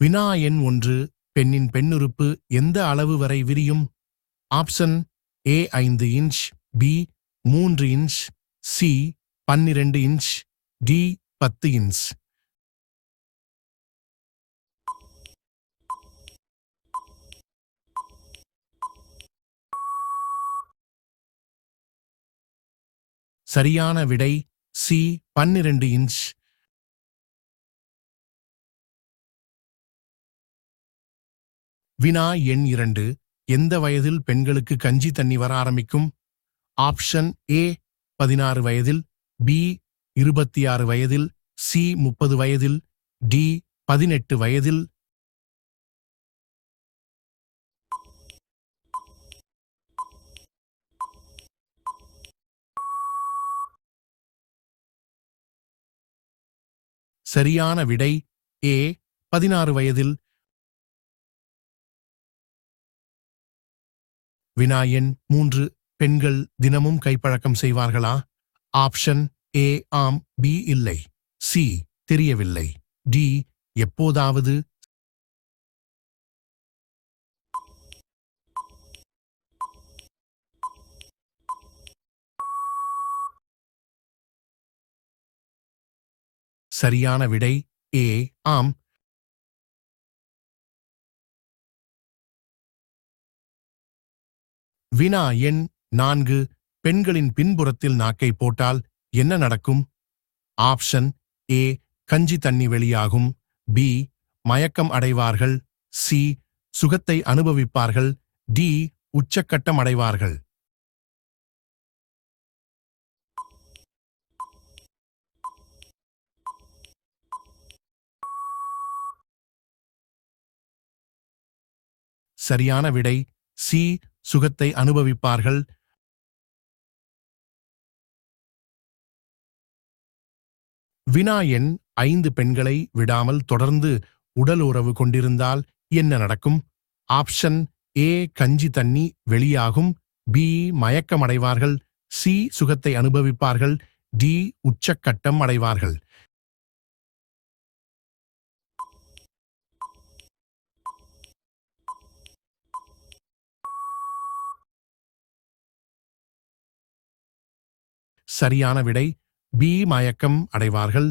வினா எண் ஒன்று பெண்ணின் பெண்ணுறுப்பு எந்த அளவு வரை விரியும்? ஆப்ஷன் ஏ ஐந்து இன்ச் பி மூன்று இன்ச் சி பன்னிரண்டு இன்ச் டி பத்து இன்ச். சரியான விடை சி பன்னிரண்டு இன்ச் வினா எண் இரண்டு. எந்த வயதில் பெண்களுக்கு கஞ்சி தண்ணி வர ஆரம்பிக்கும்? ஆப்ஷன் ஏ பதினாறு வயதில் பி இருபத்தி ஆறு வயதில் சி முப்பது வயதில் டி பதினெட்டு வயதில். சரியான விடை ஏ பதினாறு வயதில் வினா மூன்று பெண்கள் தினமும் கைப்பழக்கம் செய்வார்களா? ஆப்ஷன் ஏ ஆம் பி இல்லை. சி தெரியவில்லை. டி எப்போதாவது சரியான விடை ஏ ஆம் வினா எண் நான்கு. பெண்களின் பின்புறத்தில் நாக்கை போட்டால் என்ன நடக்கும்? Option A. கஞ்சி தண்ணி வெளியாகும். பி. மயக்கம் அடைவார்கள். சி. சுகத்தை அனுபவிப்பார்கள். டி. உச்சக்கட்டம் அடைவார்கள். சரியான விடை சி. சுகத்தை அனுபவிப்பார்கள். வினா எண் ஐந்து பெண்களை விடாமல் தொடர்ந்து உடல் உறவு கொண்டிருந்தால் என்ன நடக்கும்? ஆப்ஷன் ஏ கஞ்சி தண்ணி வெளியாகும். பி மயக்கமடைவார்கள் சி சுகத்தை அனுபவிப்பார்கள். டி உச்சக்கட்டம் அடைவார்கள். சரியான விடை. பி மயக்கம் அடைவார்கள்.